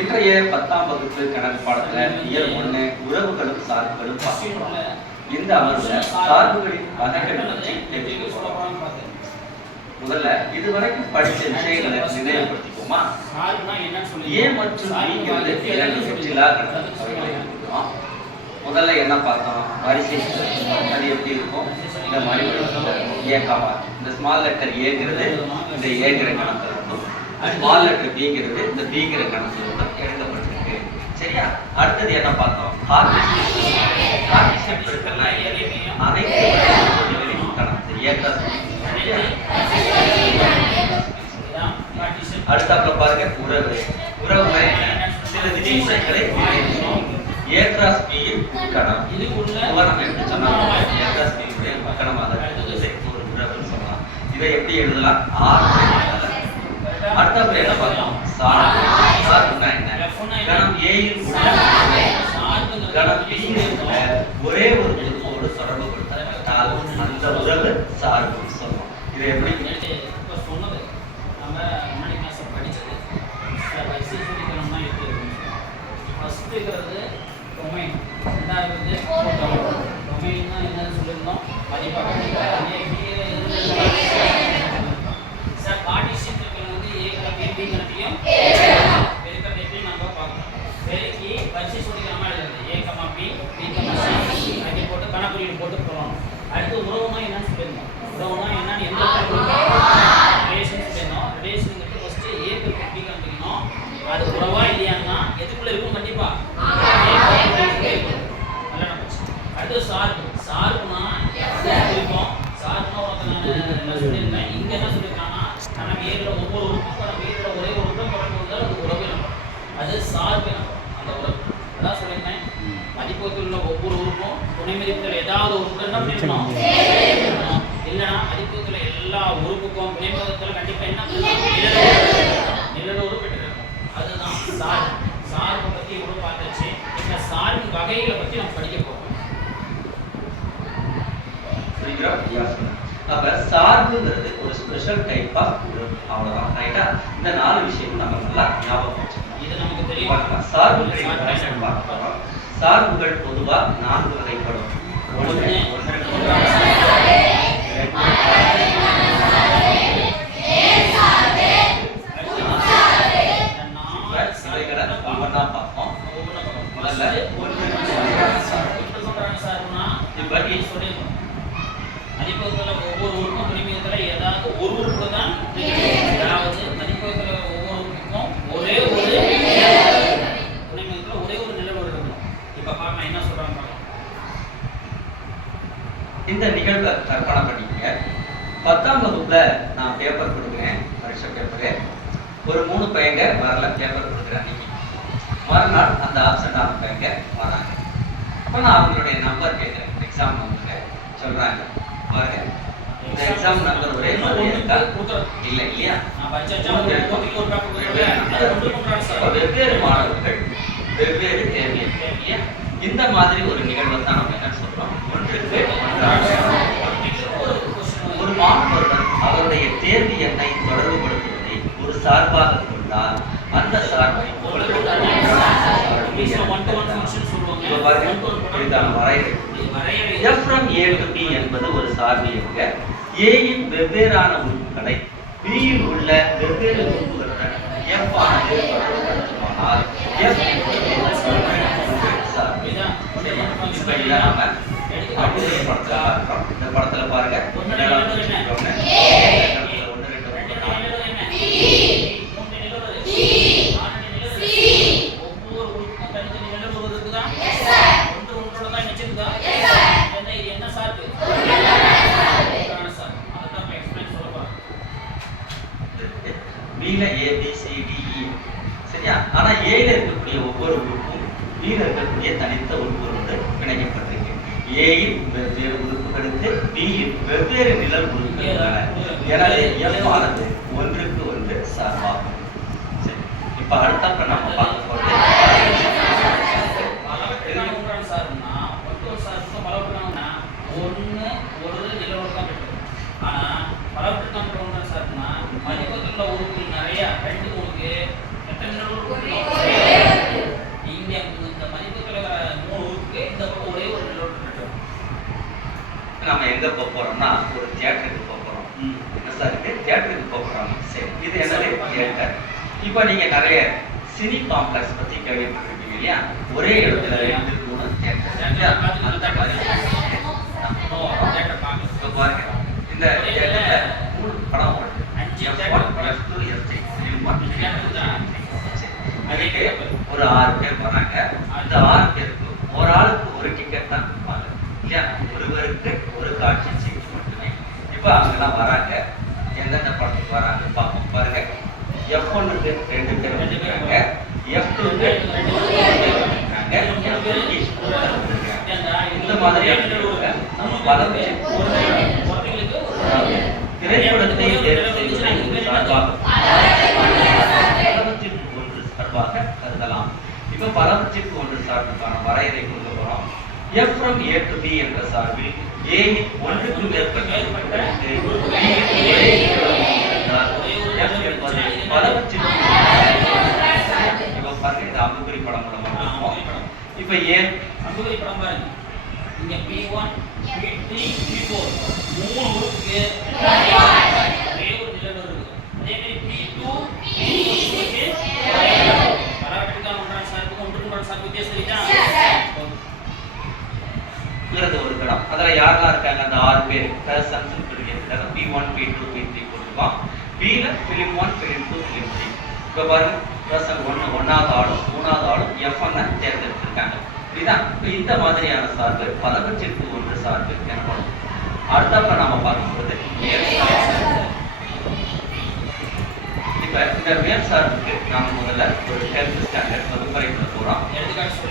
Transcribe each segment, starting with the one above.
இன்றைய 10ஆம் வகுப்பு கணக்கு பாடத்துல இயல் 1 உறவுகளும் சார்புகளும் பார்க்கிறோம். இந்த அமர்வுல சார்புகளின் வகைகள் பற்றி தெரிஞ்சுக்க போறோம். முதல்ல இதுவரைக்கும் படிச்ச விஷயங்களை நினைவுபடுத்திப்போமா? ஏ மற்றும் பிங்கிறது இரண்டு வெற்றிலா அவைகளை இருக்கிறோம். முதல்ல என்ன பார்த்தோம்? வரிசை அது எப்படி இருக்கும்? இந்த மாதிரி ஏ காமா, இந்த ஸ்மால் லெட்டர் ஏங்கிறது இந்த ஏங்கிற கணத்துல இருக்கும், ஸ்மால் லெட்டர் பிங்கிறது இந்த பிங்கிற கணத்துல எடுக்கப்பட்டிருக்கு. சரியா? அடுத்தது என்ன பார்த்தோம்? கார்ட்டீசியன் பெருக்கல்னா அனைத்து கணக்கு ஏ. அடுத்தாப்புல பாருங்க உறவு. உறவுனா என்ன? சில விதிமுறைகளை ஏ கிராஸ் பி கணம். நம்ம எப்படி சொன்னாலும் ஏ கிராஸ் பி கணமாக ஒரு உறவுன்னு சொல்லலாம். இதை எப்படி எழுதலாம்? ஆர். அடுத்தாப்புல என்ன பார்த்தோம்? சார்புனா என்ன? கணம் ஏயில் உள்ள கணம் பியில் உள்ள ஒரே ஒரு உறுப்போடு தொடர்பு கொடுத்தால் அந்த உறவு சார்புன்னு சொல்லுவோம். இதை எப்படி சொன்னது நம்ம முன்னாடி கிளாஸ் படிச்சது வரிசை சொல்லிக்கணும்னா எப்படி இருக்கும்? ஃபர்ஸ்ட் இருக்கிறது டொமைன், ரெண்டாவது டொமைன்னா என்னன்னு சொல்லியிருந்தோம். சார் கார்ட்டீசியன் பெருக்கல் வந்து ஏ கணக்கு பி கணக்கையும் பெருக்கல் எப்படியும் நம்ம பார்க்கணும். பெருக்கி வரிசை சொல்லிக்கணுமா எழுதுறது A comma B B comma C அப்படி போட்டு கணக்குறியீடு போட்டு போகணும். அடுத்து உறவுனா என்னன்னு சொல்லியிருந்தோம். உறவுனா என்னன்னு எந்த ரிலேஷன் சொல்லியிருந்தோம். ரிலேஷனுங்கிறது ஃபர்ஸ்ட் ஏ பெருக்கல் பி கண்டுக்கணும். அது உறவா இல்லையான்னா எதுக்குள்ள இருக்கும்? கண்டிப்பா அடுத்து சார்பு. சார்புனா இருக்கும். சார்புனா நான் சொல்லியிருந்தேன். இங்க என்ன சொல்லியிருக்காங்கன்னா நம்ம ஏரியோட ஒவ்வொரு உறுப்பும் நம்ம ஏரியோட ஒரே ஒரு உறுப்பும் தொடர்பு வந்தால் அது உறவு நம்ம அது சார்பு நம்ம அந்த உறவு அதான் சொல்லியிருந்தேன். மதிப்பகத்தில் உள்ள ஒவ்வொரு உறுப்பும் துணை மதிப்பத்தில் ஏதாவது ஒரு உறுப்பு என்ன பண்ணிருக்கணும் இல்லைன்னா மதிப்பகத்தில் எல்லா உறுப்புக்கும் துணை மதிப்பத்தில் கண்டிப்பாக என்ன நிழலோடு பெற்றிருக்கணும். அதுதான் சார்பு. சார்பை பற்றி இவ்வளோ பார்த்துச்சு. இந்த சார்பின் வகைகளை பற்றி நம்ம படிக்க போகிறோம். அப்ப சார்புங்கிறது ஒரு ஸ்பெஷல் டைப் ஆஃப் உறவு. அவ்வளவுதான். ரைட்டா? இந்த 4 விஷயம் நம்ம நல்லா ஞாபகம் வச்சுக்கணும். இது நமக்கு தெரியும். சார்புகள் பார்க்கிறோம். சார்புகள் பொதுவா 4 வகைப்படும். மதிப்பகத்தில் ஒவ்வொரு உறுப்பும் துணைமியத்தில் ஏதாவது ஒரு உறுப்பு தான். அதாவது மதிப்பகத்தில் ஒவ்வொரு உறுப்புக்கும் ஒரே ஒரு துணைமியத்தில் ஒரே ஒரு நிலவோடு இருக்கணும். இப்போ பார்க்கலாம் என்ன சொல்றாங்க பார்க்கலாம். இந்த நிகழ்வை கற்பனை பண்ணிக்கங்க. 10ஆம் வகுப்புல நான் பேப்பர் கொடுக்குறேன், பரீட்சை பேப்பரு. ஒரு 3 பையங்க வரல, பேப்பர் கொடுக்குறேன். மறுநாள் அந்த ஆப்சென்ட் ஆன பையங்க வராங்க. அப்போ நான் அவங்களுடைய நம்பர் கேட்குறேன், எக்ஸாம் நம்பர் சொல்றாங்க. பாருங்க, இந்த எக்ஸாம் நம்பர் ஒரே மாதிரி இருக்கா? இல்ல இல்லையா? வெவ்வேறு மாணவர்கள் வெவ்வேறு தேர்வு. இந்த மாதிரி ஒரு நிகழ்வை தான் நம்ம என்ன சொல்றோம்? ஒன்றுக்கு ஒரு மாணவருடன் அவருடைய தேர்வு எண்ணை தொடர்புபடுத்துவதை ஒரு சார்பாக கொண்டால் அந்த சார்பை F from A to B என்பது ஒரு சார்பு என்க. A இன் வெவ்வேறான உறுப்புகளை B இல் உள்ள வெவ்வேறு உறுப்புகளுடன் F ஆனது தொடர்புபடுத்துமானால் F சார்பு. இப்ப இதை நாம இந்த படத்துல பாருங்க. Bல A B C D E. சரியா? ஆனா A ல இருக்கக்கூடிய ஒவ்வொரு உறுப்பும் B ல இருக்கக்கூடிய தனித்த உறுப்புகளோடு இணைக்கப்பட்டிருக்கு. A இன் வெவ்வேறு உறுப்புகளுக்கு B இன் வெவ்வேறு நிழல் உறுப்புகள் உள்ளன. எனவே F ஆனது ஒன்றுக்கு ஒன்று சார்பாகும். சரி, இப்ப அடுத்த நம்ம பார்க்க போறது ஒன்று ஒரு நிலவோடு தான் பெற்றது. ஆனா பலவற்று சார்னா மதிப்பகத்தில் உள்ள உறுப்புகள் நிறைய 2 உங்களுக்கு எத்தனை நிலவு இப்போ நீங்க நிறைய சினி காம்ப்ளெக்ஸ் பத்தி கேள்விப்பட்டிருக்கீங்க இல்லையா? ஒரே இடத்துல 2 3 தியேட்டர் அந்த மாதிரி இப்போ பாருங்க இந்த தியேட்டர்ல 3 படம் ஓடுது. F1 F2 F3 அதுக்கு ஒரு 6 பேர் வராங்க. அந்த 6 பேருக்கு ஒரு ஆளுக்கு ஒரு டிக்கெட் தான் கொடுப்பாங்க இல்லையா? ஒருவருக்கு ஒரு காட்சி சீட்டு மட்டுமே. இப்போ அவங்கெல்லாம் வராங்க. எந்தெந்த படத்துக்கு வராங்க பார்ப்போம். பாருங்க, F1க்கு 2 பேர் வந்திருக்காங்க, F2க்கு 2 பேர் வந்திருக்காங்க, F3க்கு 1 பேர் வந்திருக்காங்க. இந்த மாதிரியான நம்ம பல திரைப்படத்தை தேர்வு செய்வது சார்பாக கருதலாம். இப்ப பலவற்றிற்கு ஒன்று சார்புக்கான வரையறை கொண்டு போறோம். F from A to B என்ற சார்பில் A இன் ஒன்றுக்கு மேற்பட்ட F என்பது பலவற்றிற்கு. இப்ப பாருங்க, இது அம்புக்குறி படம் மூலமா. இப்ப A அம்புக்குறி படம் பாருங்க. இங்க P1 P3 P4 மூணு உறுப்புக்கு ஒரே ஒரு நிழல் இருக்கு. அதே மாதிரி P2 P4க்கு பலவற்றுக்கான ஒன்றான சார்புக்கு ஒன்றுக்கு சார்பு வித்தியாசம் இருக்கா? ஒரு கடம். அதுல யாரெல்லாம் இருக்காங்க? அந்த 6 பேர் பர்சன்ஸ் சொல்லியிருக்காங்க. P1 P2 P3 போட்டுருக்கோம். B ல film 1 film 2 film 3. இப்ப பாருங்க, பர்சன் 1 1வது ஆளும் 3வது ஆளும் F1 தேர்ந்தெடுத்திருக்காங்க. புரியுதா? இப்ப இந்த மாதிரியான சார்பு பலவற்றிற்கு ஒன்று சார்பு எனப்படும். அடுத்தப்ப நாம பார்க்கும்போது மேல் சார்பு. இப்ப இந்த மேல் சார்புக்கு நாம முதல்ல ஒரு 10th ஸ்டாண்டர்ட் வகுப்பறைக்குள்ள போறோம்.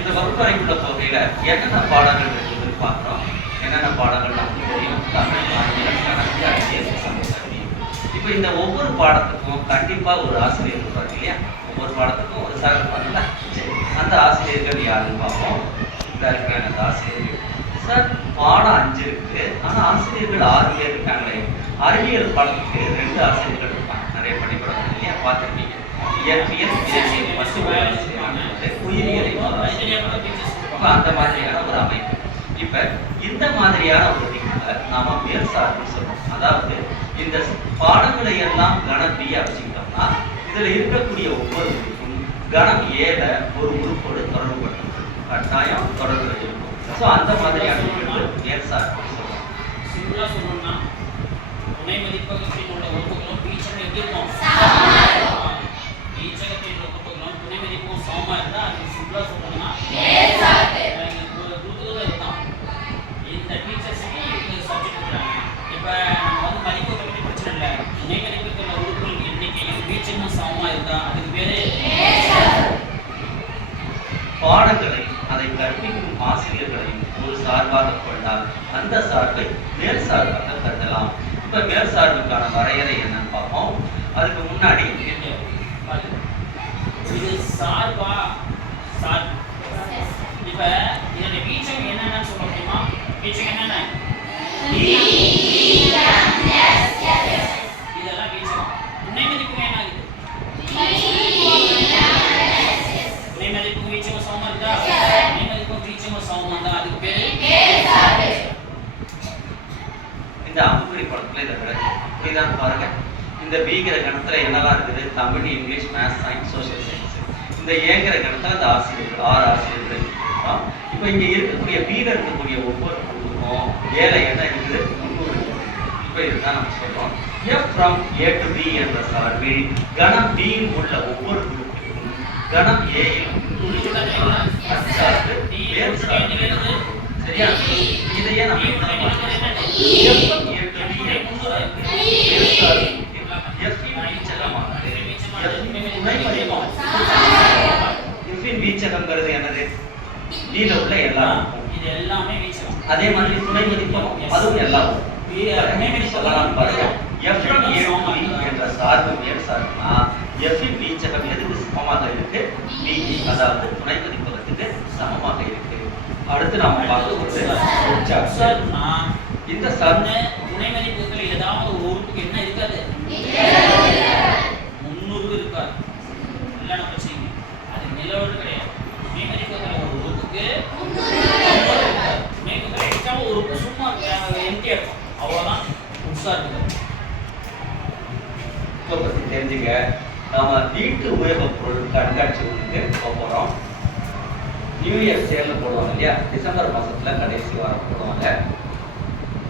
இந்த வகுப்பறைக்குள்ள போகையில என்னென்ன பாடங்கள் இருக்குதுன்னு பார்க்கிறோம். என்னென்ன பாடங்கள் நமக்கு தெரியும்? தமிழ், ஆங்கிலம், கணக்கு, அறிவியல், சமூக அறிவியல். இப்ப இந்த ஒவ்வொரு பாடத்துக்கும் கண்டிப்பா ஒரு ஆசிரியர் இருப்பாங்க இல்லையா? ஒவ்வொரு பாடத்துக்கும் ஒரு சார் இருப்பாங்கல்ல. சரி, அந்த ஆசிரியர்கள் யாருன்னு பார்ப்போம். இந்த இருக்கிறாங்க அந்த ஆசிரியர்கள். சார், பாடம் 5 இருக்கு, ஆனா ஆசிரியர்கள் 6 பேர் இருக்காங்களே. அறிவியல் பாடத்துக்கு 2 ஆசிரியர்கள் இருப்பாங்க. நிறைய பள்ளிக்கூடம் இல்லையா? பார்த்துருப்பீங்க. இயற்பியல், இயற்பியல் மற்றும் உயிரியலை அந்த மாதிரியான ஒரு அமைப்பு. இப்ப இந்த மாதிரியான ஒரு திட்டத்தை நாம மேல் சார்பு சொல்றோம். அதாவது இந்த பாடங்களை எல்லாம் கணம் B வச்சுக்கிட்டோம்னா இதுல இருக்கக்கூடிய ஒவ்வொரு உறுப்பும் கணம் A ஒரு உறுப்போடு தொடர்புபட்டு கட்டாயம் தொடர்பு இருக்கும். ஸோ அந்த மாதிரியான உறுப்பு மேல் சார்பு சொல்றோம். சிம்பிளா சொல்லணும்னா துணை மதிப்பகத்தில் உள்ள உறுப்புகளும் பீச்சகம் எப்படி இருக்கும்? பீச்சகத்தில் உள்ள உறுப்புகளும் துணை மதிப்பும் சமமா இருந்தா அது சிம்பிளா சொல்லணும்னா மேல் சார்பு. குருத்துகள் இருக்கான். இந்த டீச்சர்ஸ்க்கு இது சப்ஜெக்ட் கொடுக்குறாங்க. இப்போ நம்ம வந்து மதிப்பு பற்றி பிரச்சனை இல்லை. துணை மதிப்பகத்தில் உள்ள உறுப்புகள் எண்ணிக்கையும் பீச்சகம் சமமா இருந்தா அதுக்கு பேரு பாடங்களை அதை கற்பிக்கும் ஆசிரியர்களையும் ஒரு சார்பாக கொண்டால் அந்த சார்பை மேல் சார்பாக கருதலாம். இப்ப மேல் சார்புக்கான வரையறை என்னன்னு பார்ப்போம். அதுக்கு முன்னாடி இது சார்பா சார்பு. இப்ப இதோட வீச்சகம் என்னன்னு சொல்ல முடியுமா? வீச்சகம் என்னென்ன? இதெல்லாம் வீச்சகம். துணை மதிப்பு என்ன ஆகுது? துணை மதிப்பு வீச்சகம் சமமா இருந்தா துணை மதிப்பு வீச்சகம் சமமா இருந்தா அதுக்கு பேரு மேல் சார்பு. இந்த அம்புக்குறி படத்துல இதை விட இப்படிதான் பாருங்க. இந்த பிங்கிற கணத்துல என்னெல்லாம் இருக்குது? Tamil, English, maths, science, social science. இந்த ஏங்கிற கணத்துல அந்த ஆசிரியர்கள் 6 ஆசிரியர்கள். இப்போ இங்க இருக்கக்கூடிய பீல இருக்கக்கூடிய ஒவ்வொரு குழுக்கும் ஏல என்ன இருக்குது? 300. இப்போ இதுதான் நம்ம சொல்றோம். F from A to B என்ற சார்பில் கணம் B இல் உள்ள ஒவ்வொரு குழுக்கும் கணம் A இல் சரியா? இதையே நம்ம F from A to B வீச்சகம்ங்கிறது என்னது? B ல உள்ள எல்லாரும் இது எல்லாமே வீச்சகம். அதே மாதிரி துணை மதிப்பும் அதுவும் எல்லாரும் சொல்லலாம் பாருங்க. F from A to B என்ற சார்பு மேல் சார்புனா F இன் வீச்சகம் எதுக்கு சமமாக இருக்கு? B, அதாவது துணை மதிப்பகத்துக்கு சமமாக இருக்கு. அடுத்து நாம பார்க்கும்போது இந்த சார்பு துணை மதிப்பகத்துல ஏதாவது ஒரு உறுப்புக்கு என்ன இருக்காது? 300 இருக்காது. இல்லைன்னா பிரச்சனை அது நிலவரம் கிடையாது. துணை மதிப்பகத்துல ஒரு உறுப்புக்கு 300 இருக்காது. துணை மதிப்பகத்துல எக்ஸ்ட்ராவா ஒரு உறுப்பு சும்மா எம்டியா இருக்கும். அவ்வளவுதான் உட்சா இருக்குது. பத்தி தெரிஞ்சுங்க. நாம வீட்டு உபயோகப் பொருள் கண்காட்சி ஒன்றுக்கு போகிறோம். நியூ இயர் சேல்னு போடுவாங்க இல்லையா, டிசம்பர் மாசத்துல கடைசி வாரம் போடுவாங்க.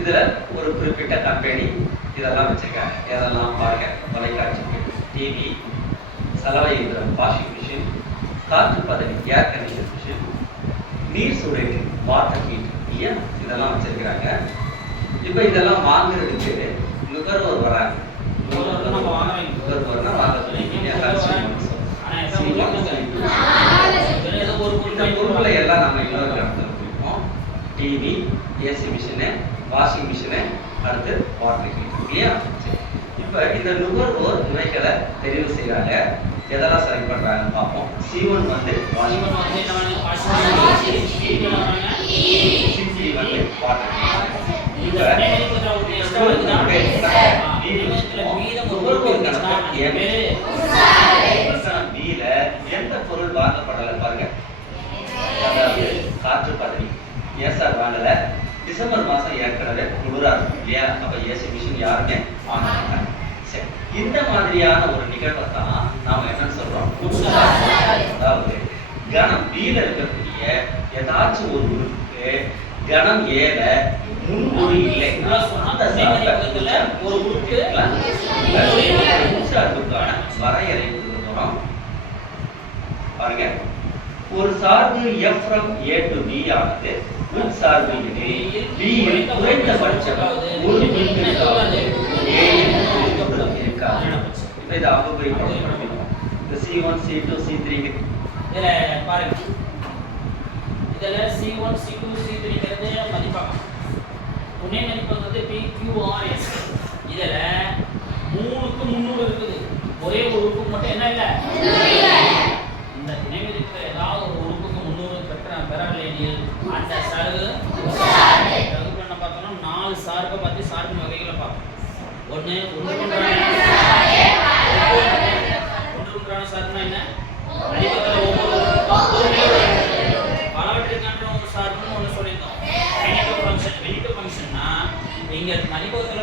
இதுல ஒரு குறிப்பிட்ட கம்பெனி இதெல்லாம் வச்சிருக்காங்க. இதெல்லாம் பாருங்க, தொலைக்காட்சி, டிவி, சலவை இயந்திரம், வாஷிங் மிஷின், காற்று பதவி, ஏர் கண்டிஷன் மிஷின், நீர் சுழற்சி, வாட்டர் ஹீட்டர், இதெல்லாம் வச்சிருக்கிறாங்க. இப்போ இதெல்லாம் வாங்குறதுக்கு நுகர்வோர் வராங்க. நுகர்வோர்னா வாங்க சொல்லி பொருட்களை எல்லாம் நம்ம இன்னொரு இடத்துல கொடுப்போம். TV, AC machine, washing machine, அடுத்து வாட்டர் ஹீட்டர் இல்லையா. இப்போ இந்த நுகர்வோர் இவைகளை தெரிவு செய்யறாங்க. எதெல்லாம் செலக்ட் பண்றாங்கன்னு பார்ப்போம். C1 வந்து வாஷிங் மிஷின், C3 வந்து வாட்டர் ஹீட்டர். எந்த பொருள் வாங்கப்படல பாருங்க. அதாவது காற்று பதவி ஏசார் வாங்கல. டிசம்பர் மாசம் ஏற்கனவே குளிரா இருக்கும் இல்லையா, அப்ப ஏசி மிஷின் யாருமே வாங்க மாட்டாங்க. சரி, இந்த மாதிரியான ஒரு நிகழ்வை தான் நாம என்னன்னு சொல்றோம், அதாவது கணம் B-ல இருக்கக்கூடிய ஏதாச்சும் ஒரு உறுப்புக்கு கணம் A-ல முன்னுரி இல்லை ஒரு உறுப்பு சார்புக்கான வரையறை கொடுக்கிறோம். பாருங்க, ஒரு சார்பு F from A to B ஆனது உள் சார்பு B இல் குறைந்தபட்சம் ஒரு உறுப்பு இருக்காது, A இல் இருக்காது. இப்போ இதை அபகரிக்கணும். இந்த C1, C2, C3 இதுல பாருங்க, இதுல C1, C2, C3ங்கிறது மதிப்பாக்கம். துணை மதிப்புங்கிறது PQRS. இதுல 3க்கு 300 இருக்குது. ஒரே ஒரு உறுப்புக்கு மட்டும் என்ன இல்ல, இந்த துணை மதிப்பு ஏதாவது ஒரு உறுப்புக்கு 300 பெறவில்லையில் அந்த சார்பு என்ன பார்த்தோம்னா 4 சார்பை பத்தி சார்பின் வகைகளை பார்ப்போம். ஒன்று ஒன்றுக்குன்றான சார்புனா என்ன, மதிப்பகத்தில் ஒவ்வொரு பலவற்றிற்கான ஒரு சார்புன்னு ஒன்று சொல்லியிருந்தோம். வெனிட்டோ ஃபங்க்ஷன்னா இங்க மதிப்பகத்தில்